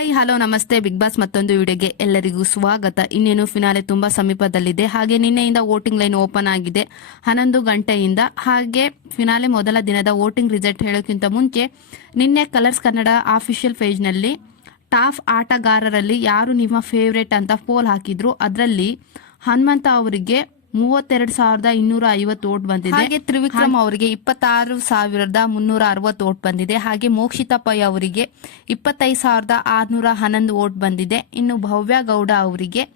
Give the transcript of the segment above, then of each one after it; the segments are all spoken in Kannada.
ಹಾಯ್ ಹಲೋ ನಮಸ್ತೆ ಬಿಗ್ ಬಾಸ್ ಮತ್ತೊಂದು ವಿಡಿಯೋಗೆ ಎಲ್ಲರಿಗೂ ಸ್ವಾಗತ. ಇನ್ನೇನು ಫಿನಾಲೆ ತುಂಬಾ ಸಮೀಪದಲ್ಲಿದೆ. ಹಾಗೆ ನಿನ್ನೆಯಿಂದ ವೋಟಿಂಗ್ ಲೈನ್ ಓಪನ್ ಆಗಿದೆ. ಹನ್ನೊಂದು ಗಂಟೆಯಿಂದ. ಹಾಗೆ ಫಿನಾಲೆ ಮೊದಲ ದಿನದ ವೋಟಿಂಗ್ ರಿಸಲ್ಟ್ ಹೇಳೋಕ್ಕಿಂತ ಮುಂಚೆ ನಿನ್ನೆ ಕಲರ್ಸ್ ಕನ್ನಡ ಆಫಿಷಿಯಲ್ ಪೇಜ್ನಲ್ಲಿ ಟಾಪ್ ಆಟಗಾರರಲ್ಲಿ ಯಾರು ನಿಮ್ಮ ಫೇವ್ರೇಟ್ ಅಂತ ಪೋಲ್ ಹಾಕಿದ್ರು. ಅದರಲ್ಲಿ ಹನುಮಂತ ಅವರಿಗೆ ಮೂವತ್ತೆರಡು ಸಾವಿರದ ಇನ್ನೂರ ಐವತ್ತು ಓಟ್ ಬಂದಿದೆ. ಹಾಗೆ ತ್ರಿವಿಕ್ರಮ್ ಅವರಿಗೆ ಇಪ್ಪತ್ತಾರು ಸಾವಿರದ ಮುನ್ನೂರ ಅರವತ್ತು ಓಟ್ ಬಂದಿದೆ. ಹಾಗೆ ಮೋಕ್ಷಿತಾ ಪೈ ಅವರಿಗೆ ಇಪ್ಪತ್ತೈದು ಸಾವಿರದ ಆರ್ನೂರ ಹನ್ನೊಂದು ಓಟ್ ಬಂದಿದೆ. ಇನ್ನು ಭವ್ಯ ಗೌಡ ಅವರಿಗೆ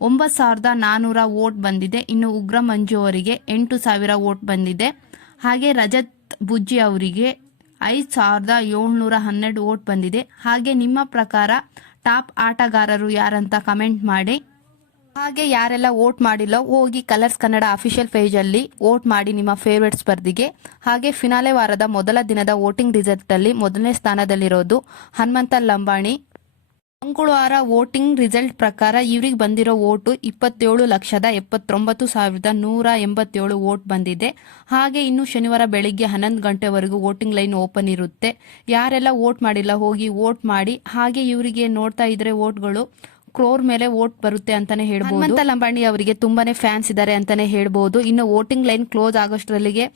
ಒಂಬತ್ತು ಸಾವಿರದ ನಾನ್ನೂರ ಓಟ್ ಬಂದಿದೆ. ಇನ್ನು ಉಗ್ರ ಮಂಜು ಅವರಿಗೆ ಎಂಟು ಸಾವಿರ ಓಟ್ ಬಂದಿದೆ. ಹಾಗೆ ರಜತ್ ಬುಜ್ಜಿ ಅವರಿಗೆ ಐದು ಸಾವಿರದ ಏಳ್ನೂರ ಹನ್ನೆರಡು ಓಟ್ ಬಂದಿದೆ. ಹಾಗೆ ನಿಮ್ಮ ಪ್ರಕಾರ ಟಾಪ್ ಆಟಗಾರರು ಯಾರಂತ ಕಮೆಂಟ್ ಮಾಡಿ. ಹಾಗೆ ಯಾರೆಲ್ಲ ವೋಟ್ ಮಾಡಿಲ್ಲ ಹೋಗಿ ಕಲರ್ಸ್ ಕನ್ನಡ ಅಫಿಷಿಯಲ್ ಪೇಜಲ್ಲಿ ವೋಟ್ ಮಾಡಿ ನಿಮ್ಮ ಫೇವ್ರೆಟ್ ಸ್ಪರ್ಧಿಗೆ. ಹಾಗೆ ಫಿನಾಲೆ ವಾರದ ಮೊದಲ ದಿನದ ವೋಟಿಂಗ್ ರಿಸಲ್ಟ್ ಅಲ್ಲಿ ಮೊದಲನೇ ಸ್ಥಾನದಲ್ಲಿರೋದು ಹನುಮಂತ ಲಂಬಾಣಿ. ಮಂಗಳವಾರ ವೋಟಿಂಗ್ ರಿಸಲ್ಟ್ ಪ್ರಕಾರ ಇವ್ರಿಗೆ ಬಂದಿರೋ ವೋಟು ಇಪ್ಪತ್ತೇಳು ಲಕ್ಷದ ಎಪ್ಪತ್ತೊಂಬತ್ತು ಸಾವಿರದ ನೂರ ಎಂಬತ್ತೇಳು ವೋಟ್ ಬಂದಿದೆ. ಹಾಗೆ ಇನ್ನು ಶನಿವಾರ ಬೆಳಿಗ್ಗೆ ಹನ್ನೊಂದು ಗಂಟೆವರೆಗೂ ವೋಟಿಂಗ್ ಲೈನ್ ಓಪನ್ ಇರುತ್ತೆ. ಯಾರೆಲ್ಲ ವೋಟ್ ಮಾಡಿಲ್ಲ ಹೋಗಿ ವೋಟ್ ಮಾಡಿ. ಹಾಗೆ ಇವರಿಗೆ ನೋಡ್ತಾ ಇದ್ರೆ ವೋಟ್ಗಳು ಕ್ರೋರ್ ಮೇಲೆ ವೋಟ್ ಬರುತ್ತೆ ಅಂತಾನೆ ಹೇಳ್ಬೋದು. ಹನುಮಂತ ಲಂಬಾಣಿ ಅವರಿಗೆ ತುಂಬಾನೇ ಫ್ಯಾನ್ಸ್ ಇದ್ದಾರೆ ಅಂತಾನೆ ಹೇಳ್ಬೋದು. ಇನ್ನು ವೋಟಿಂಗ್ ಲೈನ್ ಕ್ಲೋಸ್ ಆಗೋಷ್ಟರಲ್ಲಿಗೆ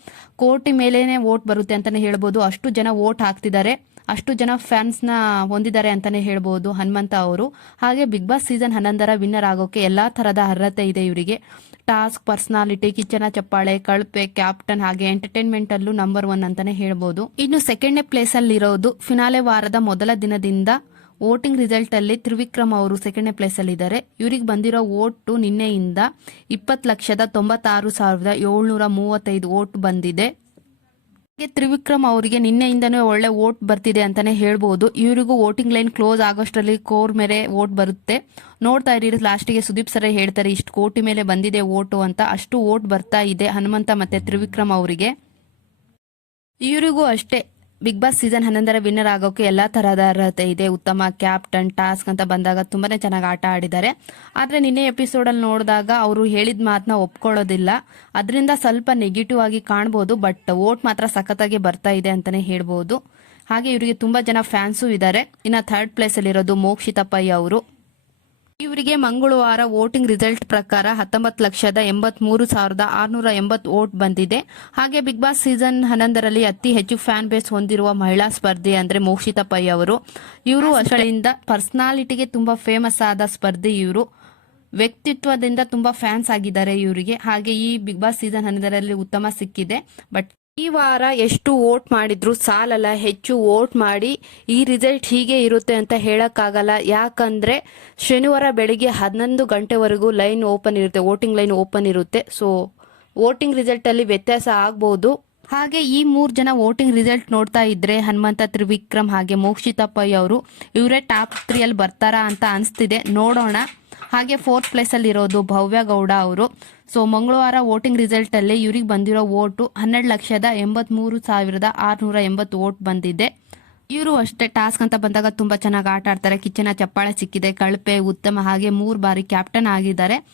ಕೋಟಿ ಮೇಲೇನೆ ವೋಟ್ ಬರುತ್ತೆ ಅಂತಾನೆ ಹೇಳ್ಬೋದು. ಅಷ್ಟು ಜನ ವೋಟ್ ಹಾಕ್ತಿದ್ದಾರೆ. ಅಷ್ಟು ಜನ ಫ್ಯಾನ್ಸ್ನ ಹೊಂದಿದ್ದಾರೆ ಅಂತಾನೆ ಹೇಳ್ಬೋದು ಹನುಮಂತ ಅವರು. ಹಾಗೆ ಬಿಗ್ ಬಾಸ್ ಸೀಸನ್ ಹನ್ನೊಂದರ ವಿನ್ನರ್ ಆಗೋಕೆ ಎಲ್ಲಾ ತರದ ಅರ್ಹತೆ ಇದೆ ಇವರಿಗೆ. ಟಾಸ್ಕ್, ಪರ್ಸನಾಲಿಟಿ, ಕಿಚ್ಚನ ಚಪ್ಪಾಳೆ, ಕಳಪೆ, ಕ್ಯಾಪ್ಟನ್ ಹಾಗೆ ಎಂಟರ್ಟೈನ್ಮೆಂಟ್ ಅಲ್ಲೂ ನಂಬರ್ ಒನ್ ಅಂತಾನೆ ಹೇಳ್ಬೋದು. ಇನ್ನು ಸೆಕೆಂಡ್ನೇ ಪ್ಲೇಸ್ ಅಲ್ಲಿ ಇರೋದು ಫಿನಾಲೆ ವಾರದ ಮೊದಲ ದಿನದಿಂದ ವೋಟಿಂಗ್ ರಿಸಲ್ಟ್ ಅಲ್ಲಿ ತ್ರಿವಿಕ್ರಮ್ ಅವರು ಸೆಕೆಂಡ್ನೇ ಪ್ಲೇಸ್ ಅಲ್ಲಿ ಇದ್ದಾರೆ ಇವ್ರಿಗೆ ಬಂದಿರೋ ವೋಟು ನಿನ್ನೆಯಿಂದ ಇಪ್ಪತ್ತು ಲಕ್ಷದ ತೊಂಬತ್ತಾರು ಸಾವಿರದ ಏಳ್ನೂರ ಮೂವತ್ತೈದು ವೋಟ್ ಬಂದಿದೆ. ಹಾಗೆ ತ್ರಿವಿಕ್ರಮ್ ಅವರಿಗೆ ನಿನ್ನೆಯಿಂದನೇ ಒಳ್ಳೆ ವೋಟ್ ಬರ್ತಿದೆ ಅಂತಾನೆ ಹೇಳ್ಬೋದು. ಇವರಿಗೂ ವೋಟಿಂಗ್ ಲೈನ್ ಕ್ಲೋಸ್ ಆಗೋಷ್ಟರಲ್ಲಿ ಕೋರ್ ಮೇಲೆ ವೋಟ್ ಬರುತ್ತೆ. ನೋಡ್ತಾ ಇರಿ ಲಾಸ್ಟಿಗೆ ಸುದೀಪ್ ಸರ ಹೇಳ್ತಾರೆ, ಇಷ್ಟು ಕೋಟಿ ಮೇಲೆ ಬಂದಿದೆ ವೋಟು ಅಂತ. ಅಷ್ಟು ವೋಟ್ ಬರ್ತಾ ಇದೆ ಹನುಮಂತ ಮತ್ತೆ ತ್ರಿವಿಕ್ರಮ್ ಅವರಿಗೆ. ಇವರಿಗೂ ಅಷ್ಟೇ. ಬಿಗ್ ಬಾಸ್ ಸೀಸನ್ ಹನ್ನೊಂದರ ವಿನ್ನರ್ ಆಗೋಕೆ ಎಲ್ಲಾ ತರಹದ ಅರ್ಹತೆ ಇದೆ. ಉತ್ತಮ ಕ್ಯಾಪ್ಟನ್ ಟಾಸ್ಕ್ ಅಂತ ಬಂದಾಗ ತುಂಬಾನೇ ಚೆನ್ನಾಗಿ ಆಟ ಆಡಿದ್ದಾರೆ. ಆದ್ರೆ ನಿನ್ನೆ ಎಪಿಸೋಡ್ ಅಲ್ಲಿ ನೋಡಿದಾಗ ಅವರು ಹೇಳಿದ ಮಾತನ್ನ ಒಪ್ಕೊಳ್ಳೋದಿಲ್ಲ. ಅದರಿಂದ ಸ್ವಲ್ಪ ನೆಗೆಟಿವ್ ಆಗಿ ಕಾಣ್ಬೋದು ಬಟ್ ವೋಟ್ ಮಾತ್ರ ಸಖತ್ತಾಗಿ ಬರ್ತಾ ಇದೆ ಅಂತಾನೆ ಹೇಳ್ಬೋದು. ಹಾಗೆ ಇವರಿಗೆ ತುಂಬಾ ಜನ ಫ್ಯಾನ್ಸು ಇದ್ದಾರೆ ಇನ್ನ ಥರ್ಡ್ ಪ್ಲೇಸ್ ಅಲ್ಲಿರೋದು ಮೋಕ್ಷಿತಾ ಪೈ ಅವರು. ಇವರಿಗೆ ಮಂಗಳವಾರ ವೋಟಿಂಗ್ ರಿಸಲ್ಟ್ ಪ್ರಕಾರ ಹತ್ತೊಂಬತ್ತು ಲಕ್ಷದ ಎಂಬತ್ಮೂರು ಸಾವಿರದ ಆರ್ನೂರ ಎಂಬತ್ ವೋಟ್ ಬಂದಿದೆ. ಹಾಗೆ ಬಿಗ್ ಬಾಸ್ ಸೀಸನ್ ಹನ್ನೊಂದರಲ್ಲಿ ಅತಿ ಹೆಚ್ಚು ಫ್ಯಾನ್ ಬೇಸ್ ಹೊಂದಿರುವ ಮಹಿಳಾ ಸ್ಪರ್ಧಿ ಅಂದ್ರೆ ಮೋಕ್ಷಿತಾ ಪೈ ಅವರು. ಇವರು ವರ್ಷಗಳಿಂದ ಪರ್ಸನಾಲಿಟಿಗೆ ತುಂಬಾ ಫೇಮಸ್ ಆದ ಸ್ಪರ್ಧಿ ಇವರು. ವ್ಯಕ್ತಿತ್ವದಿಂದ ತುಂಬಾ ಫ್ಯಾನ್ಸ್ ಆಗಿದ್ದಾರೆ ಇವರಿಗೆ. ಹಾಗೆ ಈ ಬಿಗ್ ಬಾಸ್ ಸೀಸನ್ ಹನ್ನೊಂದರಲ್ಲಿ ಉತ್ತಮ ಸಿಕ್ಕಿದೆ. ಬಟ್ ಈ ವಾರ ಎಷ್ಟು ವೋಟ್ ಮಾಡಿದ್ರು ಸಾಲಲ್ಲ, ಹೆಚ್ಚು ವೋಟ್ ಮಾಡಿ ಈ ರಿಸಲ್ಟ್ ಹೀಗೆ ಇರುತ್ತೆ ಅಂತ ಹೇಳಕ್ಕಾಗಲ್ಲ. ಯಾಕಂದ್ರೆ ಶನಿವಾರ ಬೆಳಿಗ್ಗೆ ಹನ್ನೊಂದು ಗಂಟೆವರೆಗೂ ಲೈನ್ ಓಪನ್ ಇರುತ್ತೆ, ವೋಟಿಂಗ್ ಲೈನ್ ಓಪನ್ ಇರುತ್ತೆ. ಸೊ, ವೋಟಿಂಗ್ ರಿಸಲ್ಟ್ ಅಲ್ಲಿ ವ್ಯತ್ಯಾಸ ಆಗ್ಬಹುದು ಹಾಗೆ ಈ ಮೂರ್ ಜನ ವೋಟಿಂಗ್ ರಿಸಲ್ಟ್ ನೋಡ್ತಾ ಇದ್ರೆ ಹನುಮಂತ ತ್ರಿವಿಕ್ರಮ್ ಹಾಗೆ ಮೋಕ್ಷಿತಪ್ಪಯ್ಯ ಅವರು, ಇವರೇ ಟಾಪ್ ತ್ರೀಯಲ್ಲಿ ಬರ್ತಾರಾ ಅಂತ ಅನಿಸ್ತಿದೆ. ನೋಡೋಣ. ಹಾಗೆ ಫೋರ್ತ್ ಪ್ಲೇಸ್ ಅಲ್ಲಿ ಇರೋದು ಭವ್ಯ ಗೌಡ ಅವರು. ಸೊ ಮಂಗಳವಾರ ವೋಟಿಂಗ್ ರಿಸಲ್ಟ್ ಅಲ್ಲಿ ಇವ್ರಿಗೆ ಬಂದಿರೋ ವೋಟು ಹನ್ನೆರಡು ಲಕ್ಷದ ಎಂಬತ್ಮೂರು ಸಾವಿರದ ಆರುನೂರ ಎಂಬತ್ತು ವೋಟ್ ಬಂದಿದೆ. ಇವರು ಅಷ್ಟೇ ಟಾಸ್ಕ್ ಅಂತ ಬಂದಾಗ ತುಂಬಾ ಚೆನ್ನಾಗಿ ಆಟ ಆಡ್ತಾರೆ. ಕಿಚ್ಚನ ಚಪ್ಪಾಳೆ ಸಿಕ್ಕಿದೆ, ಕಳಪೆ, ಉತ್ತಮ, ಹಾಗೆ ಮೂರು ಬಾರಿ ಕ್ಯಾಪ್ಟನ್ ಆಗಿದ್ದಾರೆ.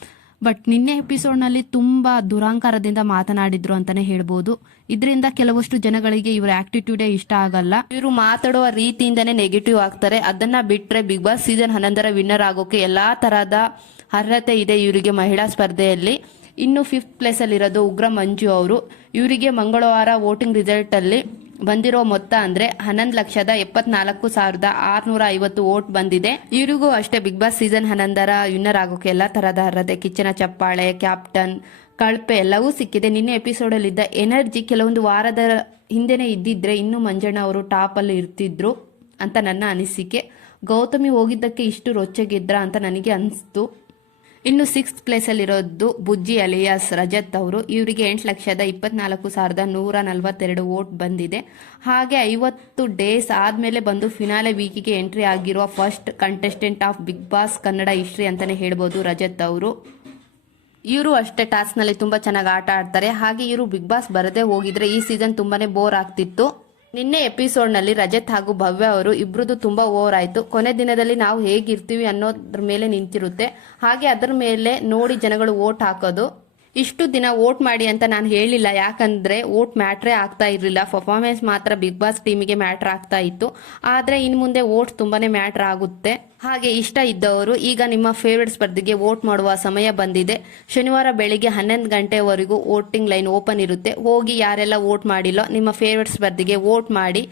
ಬಟ್ ನಿನ್ನೆ ಎಪಿಸೋಡ್ನಲ್ಲಿ ತುಂಬಾ ದುರಾಂಕಾರದಿಂದ ಮಾತನಾಡಿದ್ರು ಅಂತಾನೆ ಹೇಳ್ಬೋದು. ಇದರಿಂದ ಕೆಲವಷ್ಟು ಜನಗಳಿಗೆ ಇವರ ಆಕ್ಟಿಟ್ಯೂಡೇ ಇಷ್ಟ ಆಗಲ್ಲ. ಇವರು ಮಾತಾಡುವ ರೀತಿಯಿಂದನೇ ನೆಗೆಟಿವ್ ಆಗ್ತಾರೆ. ಅದನ್ನ ಬಿಟ್ರೆ ಬಿಗ್ ಬಾಸ್ ಸೀಸನ್ ಹನ್ನೊಂದರ ವಿನ್ನರ್ ಆಗೋಕೆ ಎಲ್ಲಾ ತರಹದ ಅರ್ಹತೆ ಇದೆ ಇವರಿಗೆ ಮಹಿಳಾ ಸ್ಪರ್ಧೆಯಲ್ಲಿ. ಇನ್ನು ಫಿಫ್ತ್ ಪ್ಲೇಸ್ ಅಲ್ಲಿ ಇರೋದು ಉಗ್ರ ಮಂಜು ಅವರು. ಇವರಿಗೆ ಮಂಗಳವಾರ ವೋಟಿಂಗ್ ರಿಸಲ್ಟಲ್ಲಿ ಬಂದಿರೋ ಮೊತ್ತ ಅಂದ್ರೆ ಹನ್ನೊಂದು ಲಕ್ಷದ ಎಪ್ಪತ್ನಾಲ್ಕು ಸಾವಿರದ ಆರ್ನೂರ ಐವತ್ತು ವೋಟ್ ಬಂದಿದೆ. ಇವರಿಗೂ ಅಷ್ಟೇ ಬಿಗ್ ಬಾಸ್ ಸೀಸನ್ ಹನ್ನೊಂದರ ವಿನ್ನರ್ ಆಗೋಕೆ ಎಲ್ಲ ತರಹದ ಅರ್ಹತೆ, ಕಿಚ್ಚನ ಚಪ್ಪಾಳೆ ಕ್ಯಾಪ್ಟನ್ ಕಳಪೆ ಎಲ್ಲವೂ ಸಿಕ್ಕಿದೆ. ನಿನ್ನೆ ಎಪಿಸೋಡ್ ಅಲ್ಲಿ ಇದ್ದ ಎನರ್ಜಿ ಕೆಲವೊಂದು ವಾರದ ಹಿಂದೆನೆ ಇದ್ದಿದ್ರೆ ಇನ್ನು ಮಂಜಣ್ಣ ಅವರು ಟಾಪ್ ಅಲ್ಲಿ ಇರ್ತಿದ್ರು ಅಂತ ನನ್ನ ಅನಿಸಿಕೆ. ಗೌತಮಿ ಹೋಗಿದ್ದಕ್ಕೆ ಇಷ್ಟು ರೊಚ್ಚಗಿದ್ರ ಅಂತ ನನಗೆ ಅನಿಸ್ತು. ಇನ್ನು ಸಿಕ್ಸ್ತ್ ಪ್ಲೇಸ್ ಅಲ್ಲಿ ಇರೋದು ಬುಜ್ಜಿ ಅಲಿಯಾಸ್ ರಜತ್ ಅವರು. ಇವರಿಗೆ ಎಂಟು ಲಕ್ಷದ ಇಪ್ಪತ್ನಾಲ್ಕು ಸಾವಿರದ ನೂರ ನಲವತ್ತೆರಡು ವೋಟ್ ಬಂದಿದೆ. ಹಾಗೆ ಐವತ್ತು ಡೇಸ್ ಆದಮೇಲೆ ಬಂದು ಫಿನಾಲೆ ವೀಕಿಗೆ ಎಂಟ್ರಿ ಆಗಿರುವ first contestant of Bigg Boss Kannada history ಅಂತಾನೆ ಹೇಳ್ಬೋದು ರಜತ್ ಅವರು. ಇವರು ಅಷ್ಟೇ ಟಾಸ್ಕ್ನಲ್ಲಿ ನಲ್ಲಿ ತುಂಬಾ ಚೆನ್ನಾಗಿ ಆಟ ಆಡ್ತಾರೆ. ಹಾಗೆ ಇವರು ಬಿಗ್ ಬಾಸ್ ಬರದೇ ಹೋಗಿದ್ರೆ ಈ ಸೀಸನ್ ತುಂಬಾನೇ ಬೋರ್ ಆಗ್ತಿತ್ತು. ನಿನ್ನೆ ಎಪಿಸೋಡ್ನಲ್ಲಿ ರಜತ್ ಹಾಗೂ ಭವ್ಯ ಅವರು ಇಬ್ಬರದು ತುಂಬಾ ಓವರ್ ಆಯ್ತು. ಕೊನೆ ದಿನದಲ್ಲಿ ನಾವು ಹೇಗಿರ್ತೀವಿ ಅನ್ನೋದ್ರ ಮೇಲೆ ನಿಂತಿರುತ್ತೆ. ಹಾಗೆ ಅದರ ಮೇಲೆ ನೋಡಿ ಜನಗಳು ವೋಟ್ ಹಾಕೋದು ಇಷ್ಟು ದಿನ ವೋಟ್ ಮಾಡಿ ಅಂತ ನಾನು ಹೇಳಿಲ್ಲ. ಯಾಕಂದ್ರೆ ವೋಟ್ ಮ್ಯಾಟ್ರೇ ಆಗ್ತಾ ಇರಲಿಲ್ಲ. ಪರ್ಫಾರ್ಮೆನ್ಸ್ ಮಾತ್ರ ಬಿಗ್ ಬಾಸ್ ಟೀಮಿಗೆ ಮ್ಯಾಟ್ರ್ ಆಗ್ತಾ ಇತ್ತು. ಆದ್ರೆ ಇನ್ ಮುಂದೆ ವೋಟ್ ತುಂಬಾನೇ ಮ್ಯಾಟ್ರ್ ಆಗುತ್ತೆ. ಹಾಗೆ ಇಷ್ಟ ಇದ್ದವರು, ಈಗ ನಿಮ್ಮ ಫೇವ್ರೆಟ್ ಸ್ಪರ್ಧೆಗೆ ವೋಟ್ ಮಾಡುವ ಸಮಯ ಬಂದಿದೆ. ಶನಿವಾರ ಬೆಳಿಗ್ಗೆ ಹನ್ನೊಂದು ಗಂಟೆವರೆಗೂ ವೋಟಿಂಗ್ ಲೈನ್ ಓಪನ್ ಇರುತ್ತೆ. ಹೋಗಿ ಯಾರೆಲ್ಲ ವೋಟ್ ಮಾಡಿಲ್ಲೋ, ನಿಮ್ಮ ಫೇವ್ರೆಟ್ ಸ್ಪರ್ಧೆಗೆ ವೋಟ್ ಮಾಡಿ